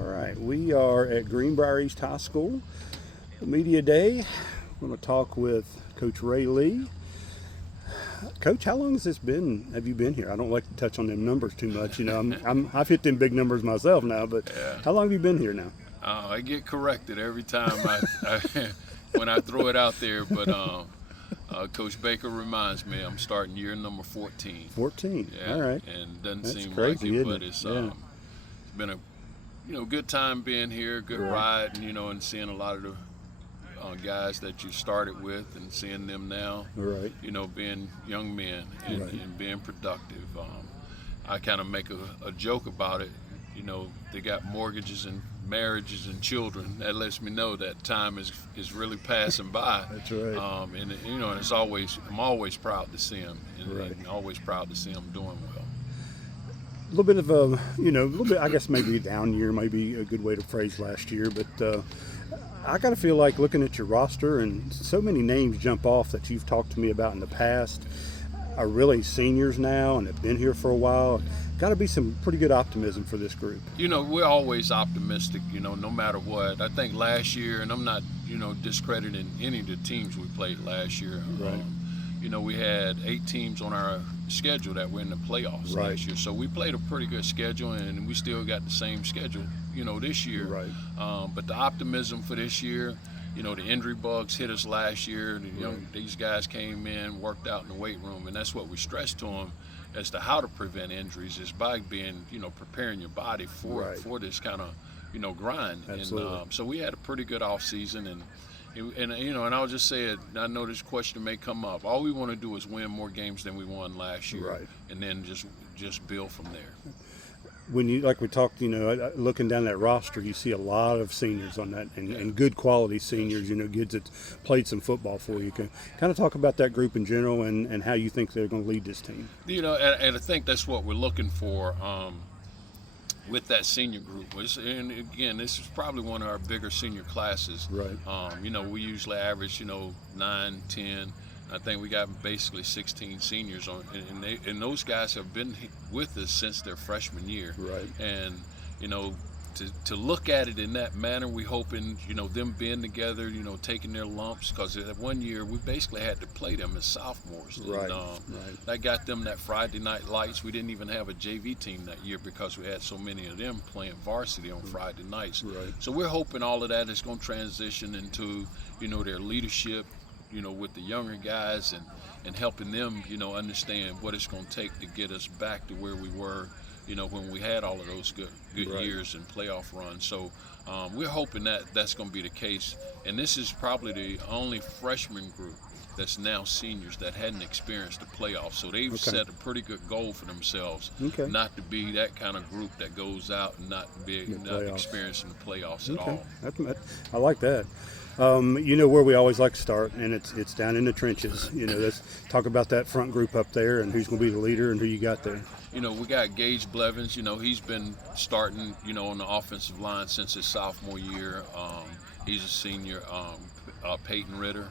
All right, we are at Greenbrier East High School, Media Day. We're going to talk with Coach Ray Lee. Coach, how long has this been? Have you been here? I don't like to touch on them numbers too much. You know, I've hit them big numbers myself now, but Yeah. how long have you been here now? I get corrected every time when I throw it out there, but Coach Baker reminds me I'm starting year number 14. 14. Yeah, All right. and it doesn't That's seem crazy, like it, isn't but it? it's Yeah. been a good time being here, good Right. ride, and seeing a lot of the guys that you started with and seeing them now, Right. being young men and, Right. and being productive. I kind of make a joke about it. They got mortgages and marriages and children. That lets me know that time is really passing by. That's right. And I'm always proud to see them, Right. and always proud to see them doing well. A little bit of a little bit, I guess maybe a down year, maybe a good way to phrase last year, but I got to feel like looking at your roster and so many names jump off that you've talked to me about in the past are really seniors now and have been here for a while. Got to be some pretty good optimism for this group. We're always optimistic, no matter what. I think last year, and I'm not, discrediting any of the teams we played last year. Right. We had 8 teams on our schedule that were in the playoffs Right. last year. So we played a pretty good schedule, and we still got the same schedule, this year. Right. But the optimism for this year, the injury bugs hit us last year. These guys came in, worked out in the weight room, and that's what we stressed to them as to how to prevent injuries is by being, preparing your body for Right. for this kind of, grind. Absolutely. And so we had a pretty good off season, and I'll just say it. I know this question may come up. All we want to do is win more games than we won last year, Right. and then just build from there. When you, like we talked, looking down that roster, you see a lot of seniors on that and good quality seniors, kids that played some football for you. Can kind of talk about that group in general and how you think they're going to lead this team. And I think that's what we're looking for with that senior group. And again, this is probably one of our bigger senior classes. Right. We usually average, 9, 10. I think we got basically 16 seniors on, and those guys have been with us since their freshman year. Right. And to look at it in that manner, we hoping them being together, taking their lumps, because that one year we basically had to play them as sophomores. Right. And, Right. that got them that Friday night lights. We didn't even have a JV team that year because we had so many of them playing varsity on Friday nights. Right. So we're hoping all of that is going to transition into their leadership, with the younger guys and helping them, understand what it's going to take to get us back to where we were, when we had all of those good Right. years and playoff runs. So we're hoping that that's going to be the case. And this is probably the only freshman group that's now seniors that hadn't experienced the playoffs. So they've Okay. set a pretty good goal for themselves, Okay. not to be that kind of group that goes out and not playoffs. experiencing the playoffs at Okay. all. I like that. Where we always like to start, and it's down in the trenches. Let's talk about that front group up there and who's going to be the leader and who you got there. We got Gage Blevins. He's been starting, on the offensive line since his sophomore year. He's a senior. Peyton Ritter.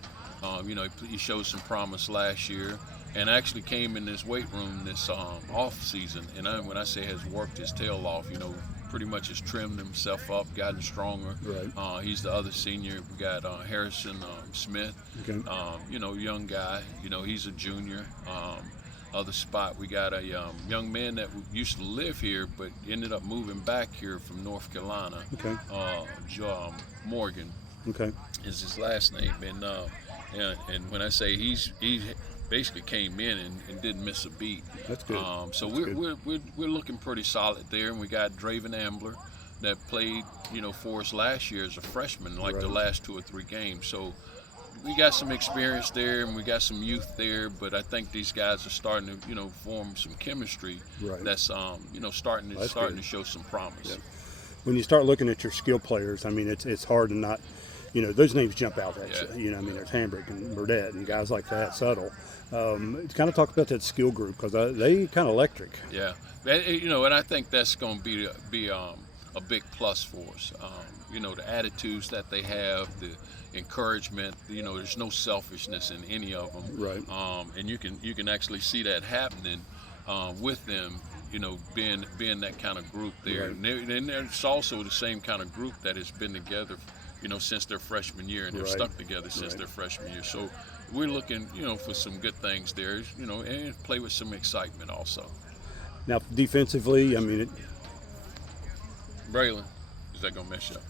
He showed some promise last year and actually came in this weight room this off season. And when I say has worked his tail off, pretty much has trimmed himself up, gotten stronger. Right. He's the other senior. We got Harrison Smith. Okay. Young guy. He's a junior. Other spot, we got a young man that used to live here but ended up moving back here from North Carolina. Okay. Morgan Okay. is his last name, and when I say he basically came in and didn't miss a beat. That's good. So That's we're looking pretty solid there, and we got Draven Ambler that played for us last year as a freshman, like the Right. last 2 or 3 games. So we got some experience there, and we got some youth there. But I think these guys are starting to form some chemistry. Right. That's starting That's to good. show some promise. Yeah. When you start looking at your skill players, I mean, it's hard to not, those names jump out at Yeah. you. There's Hambrick and Burdett and guys like that, Subtle. It's kind of talk about that skill group because they kind of electric. Yeah, and I think that's going to be a big plus for us. The attitudes that they have, the encouragement. There's no selfishness in any of them. Right. And you can actually see that happening with them. being that kind of group there. Right. And it's also the same kind of group that has been together, since their freshman year, and they've Right. stuck together since their freshman year. So we're looking, for some good things there, and play with some excitement also. Now, defensively, I mean, Braylon, is that gonna mess you up?